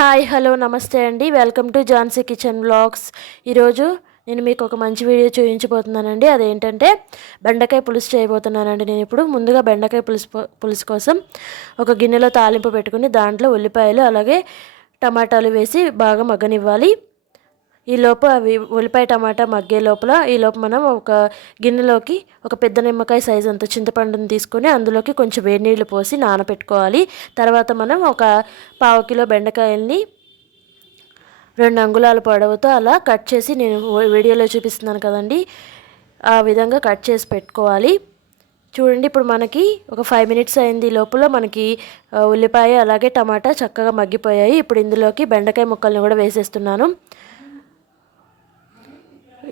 Hi hello నమస్తే అండి. Welcome to Jhansi kitchen vlogs. ఈరోజు నేను మీకు ఒక మంచి వీడియో చూపించబోతున్నానండి. అదేంటంటే బెండకాయ పులుసు చేయబోతున్నానండి. నేను ఇప్పుడు ముందుగా బెండకాయ పులుసు కోసం ఒక గిన్నెలో తాలింపు పెట్టుకుని దాంట్లో ఉల్లిపాయలు అలాగే టమాటాలు వేసి బాగా మగ్గనివ్వాలి. ఈలోపు అవి ఉల్లిపాయ టమాటా మగ్గే లోపల మనం ఒక గిన్నెలోకి ఒక పెద్ద నిమ్మకాయ సైజు అంత చింతపండుని తీసుకొని అందులోకి కొంచెం వేడి నీళ్ళు పోసి నానబెట్టుకోవాలి. తర్వాత మనం ఒక పావు కిలో బెండకాయల్ని 2 అంగుళాల పొడవుతో అలా కట్ చేసి నేను వీడియోలో చూపిస్తున్నాను కదండి, ఆ విధంగా కట్ చేసి పెట్టుకోవాలి. చూడండి, ఇప్పుడు మనకి ఒక 5 మినిట్స్ అయింది. లోపల మనకి ఉల్లిపాయ అలాగే టమాటా చక్కగా మగ్గిపోయాయి. ఇప్పుడు ఇందులోకి బెండకాయ ముక్కల్ని కూడా వేసేస్తున్నాను.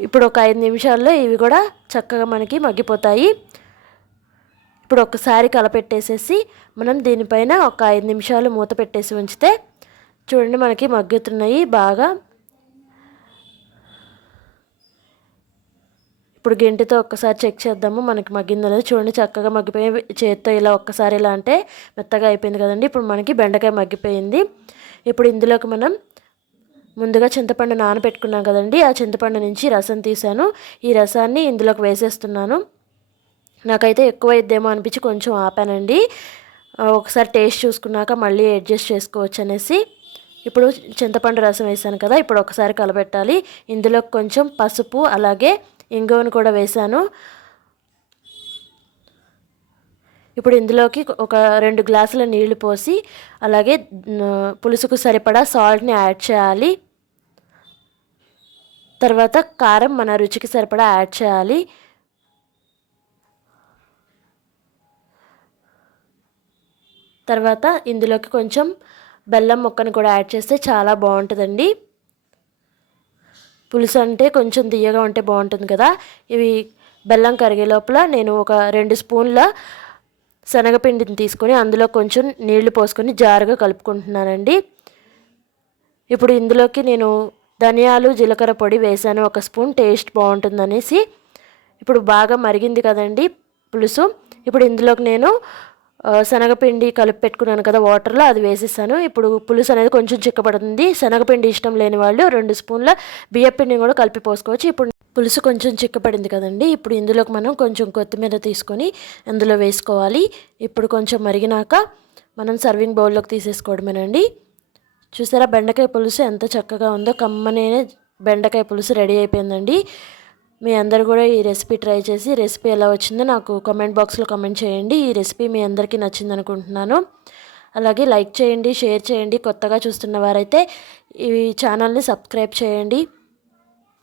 ఇప్పుడు ఒక 5 నిమిషాల్లో ఇవి కూడా చక్కగా మనకి మగ్గిపోతాయి. ఇప్పుడు ఒకసారి కలపెట్టేసేసి మనం దీనిపైన ఒక 5 నిమిషాలు మూత పెట్టేసి ఉంచితే చూడండి మనకి మగ్గుతున్నాయి బాగా. ఇప్పుడు గెంటితో ఒక్కసారి చెక్ చేద్దాము మనకి మగ్గిందో లేదో. చూడండి చక్కగా మగ్గిపోయి చేత్తో ఇలా ఒక్కసారి ఇలా అంటే మెత్తగా అయిపోయింది కదండి. ఇప్పుడు మనకి బెండకాయ మగ్గిపోయింది. ఇప్పుడు ఇందులోకి మనం ముందుగా చింతపండు నానబెట్టుకున్నాం కదండి, ఆ చింతపండు నుంచి రసం తీసాను. ఈ రసాన్ని ఇందులోకి వేసేస్తున్నాను. నాకైతే ఎక్కువ అయిద్దేమో అనిపించి కొంచెం ఆపానండి. ఒకసారి టేస్ట్ చూసుకున్నాక మళ్ళీ అడ్జస్ట్ చేసుకోవచ్చు అనేసి ఇప్పుడు చింతపండు రసం వేసాను కదా, ఇప్పుడు ఒకసారి కలబెట్టాలి. ఇందులో కొంచెం పసుపు అలాగే ఇంగువను కూడా వేసాను. ఇప్పుడు ఇందులోకి ఒక 2 గ్లాసుల నీళ్లు పోసి అలాగే పులుసుకు సరిపడా సాల్ట్ని యాడ్ చేయాలి. తర్వాత కారం మన రుచికి సరిపడా యాడ్ చేయాలి. తర్వాత ఇందులోకి కొంచెం బెల్లం ముక్కను కూడా యాడ్ చేస్తే చాలా బాగుంటుందండి. పులుసు అంటే కొంచెం తియ్యగా ఉంటే బాగుంటుంది కదా. ఇవి బెల్లం కరిగే లోపల నేను ఒక 2 స్పూన్ల శనగపిండిని తీసుకొని అందులో కొంచెం నీళ్లు పోసుకొని జారుగా కలుపుకుంటున్నానండి. ఇప్పుడు ఇందులోకి నేను ధనియాలు జీలకర్ర పొడి వేసాను 1 స్పూన్, టేస్ట్ బాగుంటుందనేసి. ఇప్పుడు బాగా మరిగింది కదండి పులుసు. ఇప్పుడు ఇందులోకి నేను శనగపిండి కలిపి పెట్టుకున్నాను కదా వాటర్లో, అది వేసేసాను. ఇప్పుడు పులుసు అనేది కొంచెం చిక్కబడుతుంది. శనగపిండి ఇష్టం లేని వాళ్ళు 2 స్పూన్ల బియ్యపిండిని కూడా కలిపి పోసుకోవచ్చు. ఇప్పుడు పులుసు కొంచెం చిక్కపడింది కదండి. ఇప్పుడు ఇందులోకి మనం కొంచెం కొత్తిమీర తీసుకొని అందులో వేసుకోవాలి. ఇప్పుడు కొంచెం మరిగినాక మనం సర్వింగ్ బౌల్లోకి తీసేసుకోవడమేనండి. చూసారా బెండకాయ పులుసు ఎంత చక్కగా ఉందో. కమ్మనే బెండకాయ పులుసు రెడీ అయిపోయిందండి. మీ అందరు కూడా ఈ రెసిపీ ట్రై చేసి రెసిపీ ఎలా వచ్చిందో నాకు కామెంట్ బాక్స్లో కామెంట్ చేయండి. ఈ రెసిపీ మీ అందరికీ నచ్చింది అనుకుంటున్నాను. అలాగే లైక్ చేయండి, షేర్ చేయండి. కొత్తగా చూస్తున్న వారైతే ఈ ఛానల్ని సబ్స్క్రైబ్ చేయండి.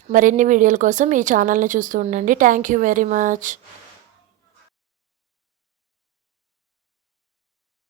మరిన్ని వీడియోల కోసం ఈ ఛానల్ని చూస్తూ ఉండండి. Thank you very much.